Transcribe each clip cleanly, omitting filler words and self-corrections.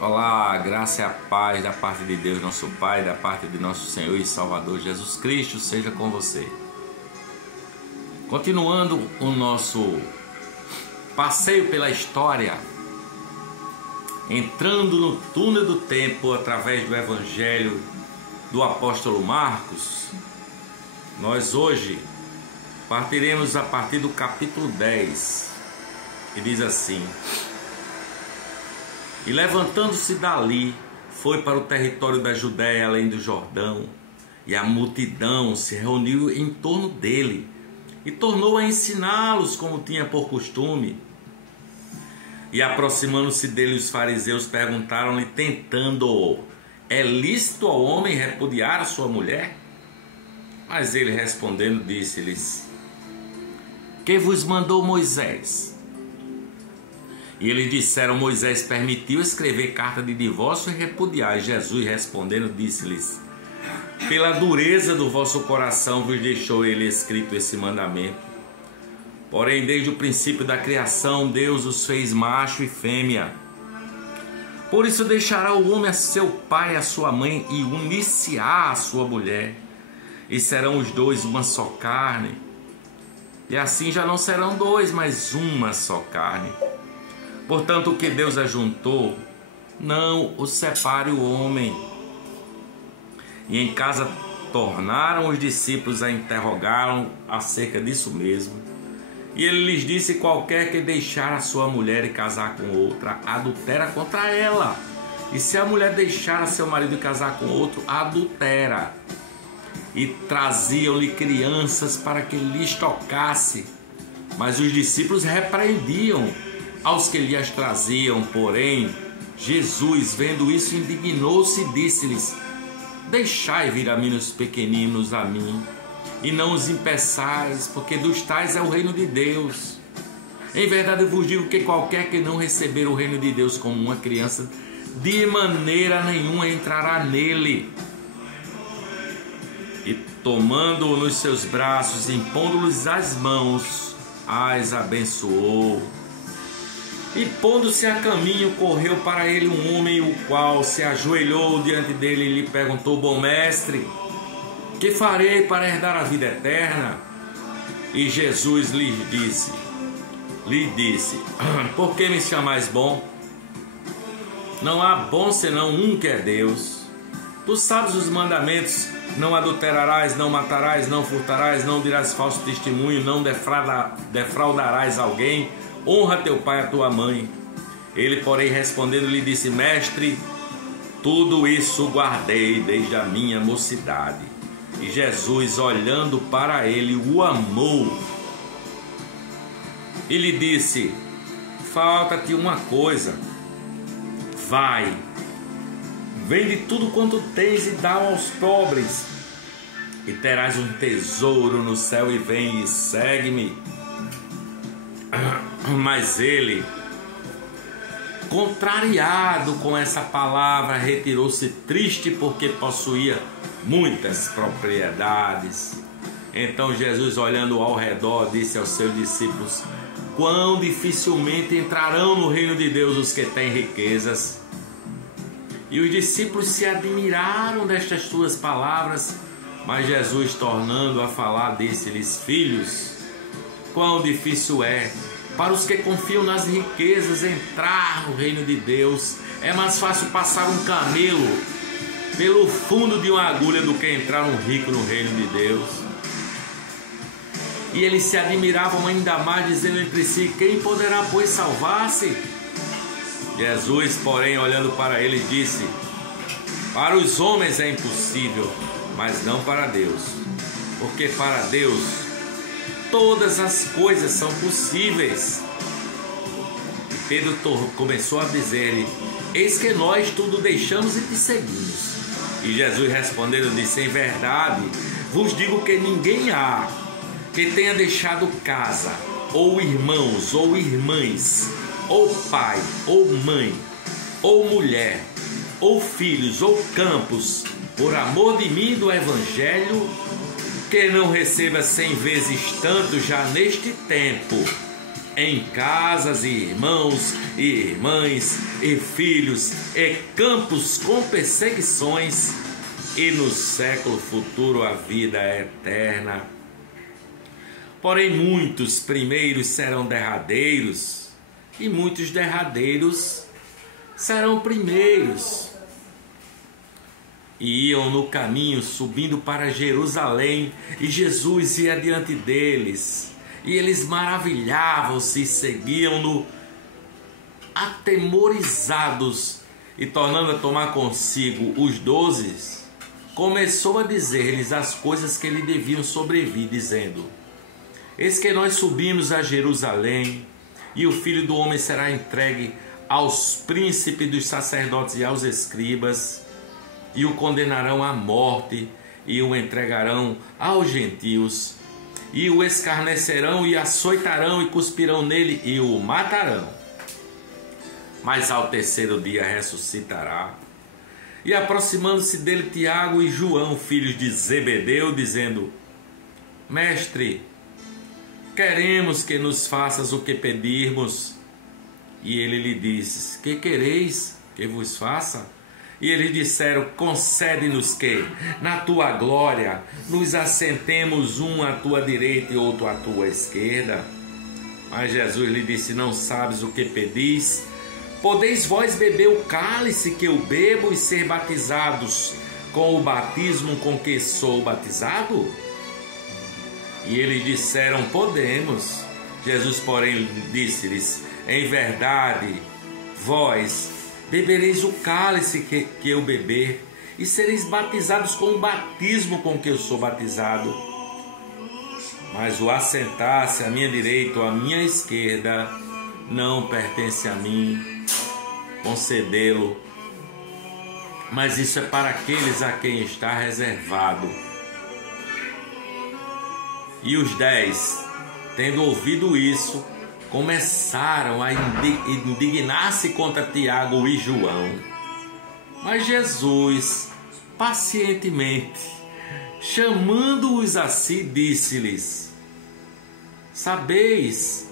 Olá, a graça e a paz da parte de Deus, nosso Pai, da parte de nosso Senhor e Salvador Jesus Cristo, seja com você. Continuando o nosso passeio pela história, entrando no túnel do tempo através do Evangelho do apóstolo Marcos, nós hoje partiremos a partir do capítulo 10, que diz assim: E levantando-se dali, foi para o território da Judéia, além do Jordão, e a multidão se reuniu em torno dele, e tornou a ensiná-los como tinha por costume. E aproximando-se dele, os fariseus perguntaram-lhe, tentando-o: É lícito ao homem repudiar a sua mulher? Mas ele respondendo, disse-lhes: Quem vos mandou Moisés? E eles disseram: Moisés permitiu escrever carta de divórcio e repudiar. E Jesus respondendo disse-lhes: Pela dureza do vosso coração vos deixou ele escrito esse mandamento. Porém, desde o princípio da criação, Deus os fez macho e fêmea. Por isso deixará o homem a seu pai e a sua mãe, e unir-se-á a sua mulher, e serão os dois uma só carne. E assim já não serão dois, mas uma só carne. Portanto, o que Deus ajuntou, não o separe o homem. E em casa tornaram os discípulos a interrogá-lo acerca disso mesmo. E ele lhes disse: Qualquer que deixar a sua mulher e casar com outra, adultera contra ela. E se a mulher deixar a seu marido e casar com outro, adultera. E traziam-lhe crianças para que lhes tocasse. Mas os discípulos repreendiam aos que lhe as traziam. Porém, Jesus, vendo isso, indignou-se e disse-lhes: Deixai vir a mim os pequeninos a mim, e não os impeçais, porque dos tais é o reino de Deus. Em verdade eu vos digo que qualquer que não receber o reino de Deus como uma criança, de maneira nenhuma entrará nele. E tomando-o nos seus braços, impondo-lhes as mãos, as abençoou. E pondo-se a caminho, correu para ele um homem, o qual se ajoelhou diante dele e lhe perguntou: Bom mestre, que farei para herdar a vida eterna? E Jesus lhe disse: Por que me chamais bom? Não há bom senão um, que é Deus. Tu sabes os mandamentos: não adulterarás, não matarás, não furtarás, não dirás falso testemunho, não defraudarás alguém, honra teu pai e a tua mãe. Ele, porém, respondendo, lhe disse: Mestre, tudo isso guardei desde a minha mocidade. E Jesus, olhando para ele, o amou e lhe disse: Falta-te uma coisa. Vai, vende tudo quanto tens e dá aos pobres, e terás um tesouro no céu, e vem e segue-me. Mas ele, contrariado com essa palavra, retirou-se triste, porque possuía muitas propriedades. Então Jesus, olhando ao redor, disse aos seus discípulos: Quão dificilmente entrarão no reino de Deus os que têm riquezas. E os discípulos se admiraram destas suas palavras. Mas Jesus, tornando a falar, disse-lhes: Filhos, quão difícil é para os que confiam nas riquezas entrar no reino de Deus. É mais fácil passar um camelo pelo fundo de uma agulha do que entrar um rico no reino de Deus. E eles se admiravam ainda mais, dizendo entre si: Quem poderá, pois, salvar-se? Jesus, porém, olhando para eles, disse: Para os homens é impossível, mas não para Deus, porque para Deus todas as coisas são possíveis. E Pedro começou a dizer-lhe: Eis que nós tudo deixamos e te seguimos. E Jesus respondendo disse: Em verdade vos digo que ninguém há que tenha deixado casa, ou irmãos, ou irmãs, ou pai, ou mãe, ou mulher, ou filhos, ou campos, por amor de mim e do Evangelho, que não receba 100 vezes tanto já neste tempo, em casas e irmãos e irmãs e filhos e campos com perseguições, e no século futuro a vida eterna. Porém muitos primeiros serão derradeiros, e muitos derradeiros serão primeiros. E iam no caminho subindo para Jerusalém, e Jesus ia diante deles, e eles maravilhavam-se e seguiam-no atemorizados. E tornando a tomar consigo os 12, começou a dizer-lhes as coisas que lhe deviam sobrevir, dizendo: eis que nós subimos a Jerusalém, e o Filho do Homem será entregue aos príncipes dos sacerdotes e aos escribas, e o condenarão à morte, e o entregarão aos gentios, e o escarnecerão, e açoitarão, e cuspirão nele, e o matarão. Mas ao terceiro dia ressuscitará. E aproximando-se dele Tiago e João, filhos de Zebedeu, dizendo: Mestre, queremos que nos faças o que pedirmos. E ele lhe disse: que quereis que vos faça? E eles disseram: concede-nos que, na tua glória, nos assentemos um à tua direita e outro à tua esquerda. Mas Jesus lhe disse: não sabes o que pedis? Podeis vós beber o cálice que eu bebo e ser batizados com o batismo com que sou batizado? E eles disseram: podemos. Jesus, porém, disse-lhes: em verdade, vós bebereis o cálice que eu beber, e sereis batizados com o batismo com que eu sou batizado. Mas o assentar-se à minha direita ou à minha esquerda não pertence a mim concedê-lo, mas isso é para aqueles a quem está reservado. E os 10, tendo ouvido isso, começaram a indignar-se contra Tiago e João. Mas Jesus, pacientemente, chamando-os a si, disse-lhes: sabeis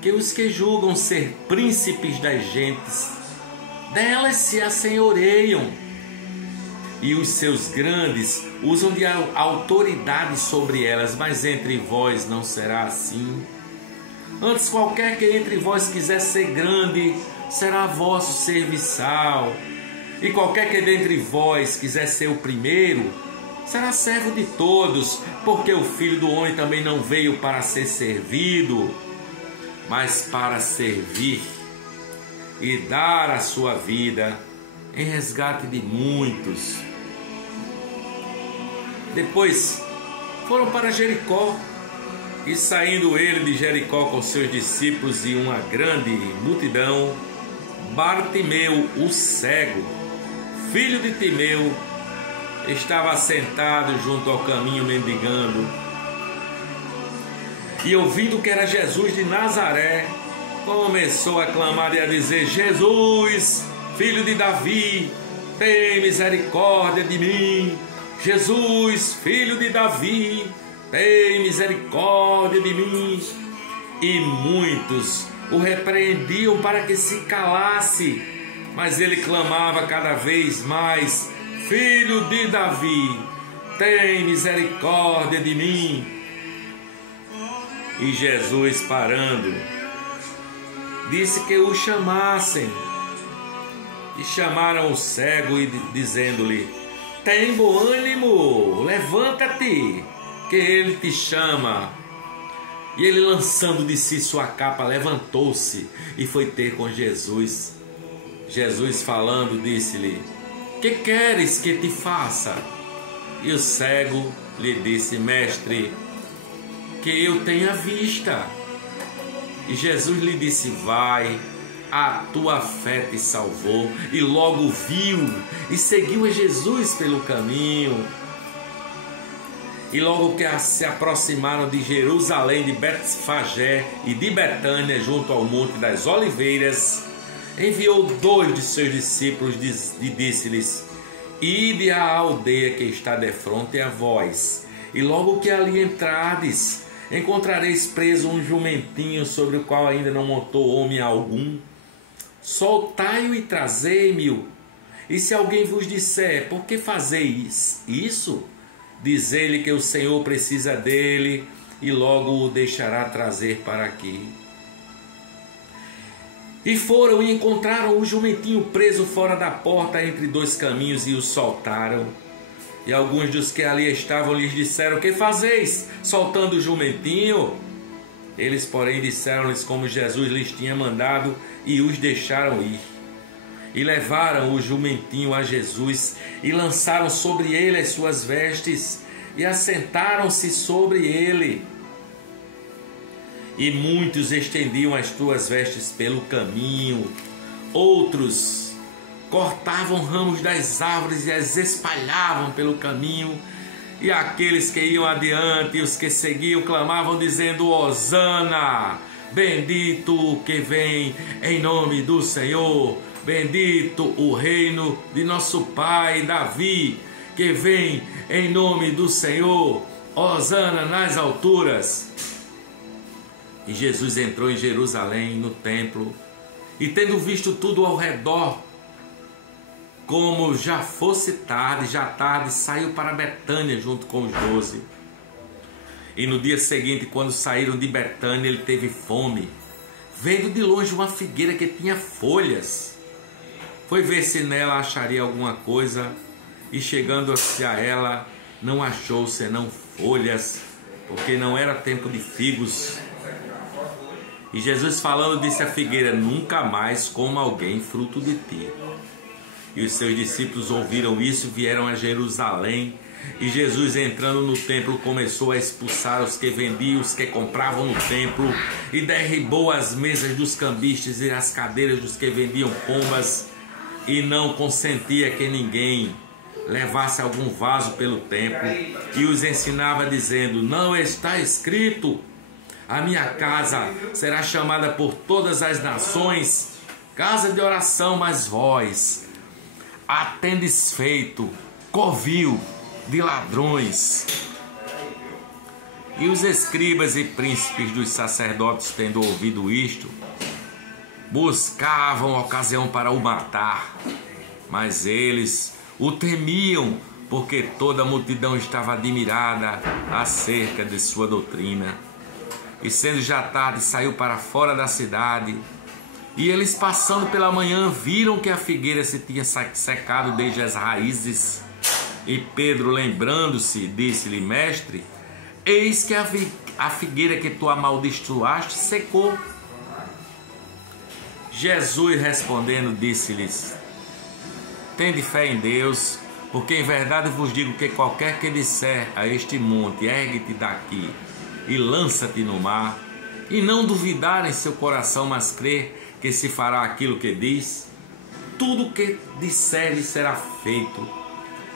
que os que julgam ser príncipes das gentes, delas se assenhoreiam, e os seus grandes usam de autoridade sobre elas, mas entre vós não será assim. Antes, qualquer que entre vós quiser ser grande, será vosso serviçal. E qualquer que dentre vós quiser ser o primeiro, será servo de todos, porque o Filho do Homem também não veio para ser servido, mas para servir e dar a sua vida em resgate de muitos. Depois foram para Jericó, e saindo ele de Jericó com seus discípulos e uma grande multidão, Bartimeu, o cego, filho de Timeu, estava sentado junto ao caminho mendigando. E ouvindo que era Jesus de Nazaré, começou a clamar e a dizer: Jesus, filho de Davi, tem misericórdia de mim. Jesus, filho de Davi, tem misericórdia de mim. E muitos o repreendiam para que se calasse, mas ele clamava cada vez mais: Filho de Davi, tem misericórdia de mim. E Jesus, parando, disse que o chamassem. E chamaram o cego, e dizendo-lhe: tem bom ânimo, levanta-te, que ele te chama. E ele, lançando de si sua capa, levantou-se e foi ter com Jesus. Jesus, falando, disse-lhe: que queres que te faça? E o cego lhe disse: mestre, que eu tenha vista. E Jesus lhe disse: vai, a tua fé te salvou. E logo viu e seguiu a Jesus pelo caminho. E logo que se aproximaram de Jerusalém, de Betfagé e de Betânia, junto ao Monte das Oliveiras, enviou 2 de seus discípulos e disse-lhes: ide à aldeia que está defronte a vós, e logo que ali entrardes, encontrareis preso um jumentinho sobre o qual ainda não montou homem algum. Soltai-o e trazei-me-o. E se alguém vos disser, por que fazeis isso? Dizei-lhe que o Senhor precisa dele e logo o deixará trazer para aqui. E foram e encontraram o jumentinho preso fora da porta entre dois caminhos e o soltaram. E alguns dos que ali estavam lhes disseram, que fazeis, soltando o jumentinho? Eles, porém, disseram-lhes como Jesus lhes tinha mandado e os deixaram ir. E levaram o jumentinho a Jesus e lançaram sobre ele as suas vestes e assentaram-se sobre ele. E muitos estendiam as suas vestes pelo caminho, outros cortavam ramos das árvores e as espalhavam pelo caminho. E aqueles que iam adiante e os que seguiam clamavam dizendo, Hosana, bendito o que vem em nome do Senhor, bendito o reino de nosso pai Davi, que vem em nome do Senhor, Hosana nas alturas. E Jesus entrou em Jerusalém, no templo, e tendo visto tudo ao redor, como já fosse tarde, saiu para Betânia junto com os 12. E no dia seguinte, quando saíram de Betânia, ele teve fome. Vendo de longe uma figueira que tinha folhas, foi ver se nela acharia alguma coisa, e chegando-se a ela, não achou senão folhas, porque não era tempo de figos. E Jesus falando disse à figueira, nunca mais coma alguém fruto de ti. E os seus discípulos ouviram isso e vieram a Jerusalém. E Jesus, entrando no templo, começou a expulsar os que vendiam, os que compravam no templo, e derribou as mesas dos cambistas e as cadeiras dos que vendiam pombas, e não consentia que ninguém levasse algum vaso pelo templo, e os ensinava dizendo, não está escrito, a minha casa será chamada por todas as nações casa de oração, mas vós a tendes feito covil de ladrões. E os escribas e príncipes dos sacerdotes, tendo ouvido isto, buscavam ocasião para o matar, mas eles o temiam, porque toda a multidão estava admirada acerca de sua doutrina. E sendo já tarde, saiu para fora da cidade. E eles, passando pela manhã, viram que a figueira se tinha secado desde as raízes. E Pedro, lembrando-se, disse-lhe, mestre, eis que a figueira que tu amaldiçoaste secou. Jesus, respondendo, disse-lhes, tende fé em Deus, porque em verdade vos digo que qualquer que disser a este monte, ergue-te daqui e lança-te no mar, e não duvidar em seu coração, mas crer que se fará aquilo que diz, tudo que disser lhe será feito.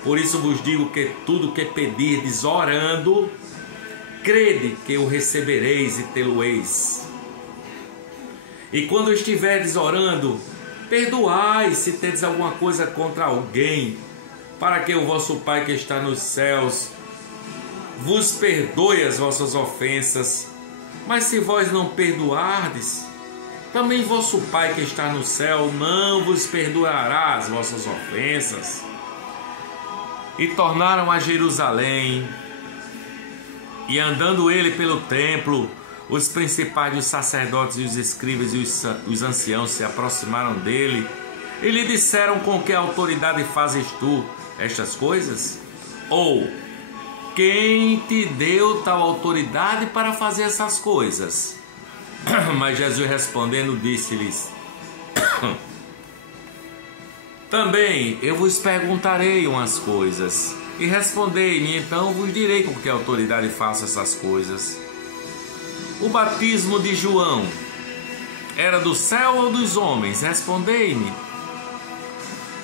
Por isso vos digo que tudo que pedirdes orando, crede que o recebereis e tê-lo-eis. E quando estiverdes orando, perdoai se tendes alguma coisa contra alguém, para que o vosso Pai que está nos céus vos perdoe as vossas ofensas. Mas se vós não perdoardes, também vosso Pai que está no céu não vos perdoará as vossas ofensas. E tornaram a Jerusalém, e andando ele pelo templo, os principais dos sacerdotes e os escribas e os anciãos se aproximaram dele e lhe disseram, com que autoridade fazes tu estas coisas? Ou quem te deu tal autoridade para fazer essas coisas? Mas Jesus respondendo disse-lhes, também eu vos perguntarei umas coisas, e respondei-me, então vos direi com que autoridade faço essas coisas. O batismo de João era do céu ou dos homens? Respondei-me.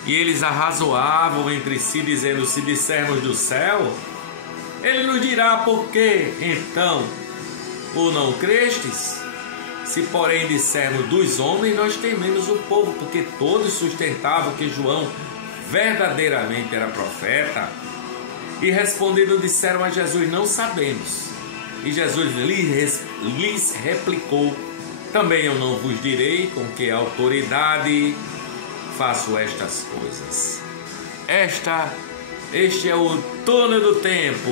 E eles arrazoavam entre si, dizendo, se dissermos do céu, ele nos dirá por que, então, ou não crestes? Se, porém, dissermos dos homens, nós tememos o povo, porque todos sustentavam que João verdadeiramente era profeta. E respondendo, disseram a Jesus, não sabemos. E Jesus lhes replicou: também eu não vos direi com que autoridade faço estas coisas. Este é o túnel do tempo,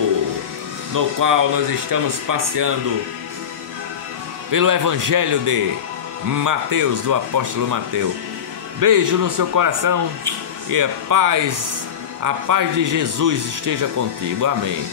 no qual nós estamos passeando pelo Evangelho de Mateus, do apóstolo Mateus. Beijo no seu coração e a paz de Jesus esteja contigo. Amém.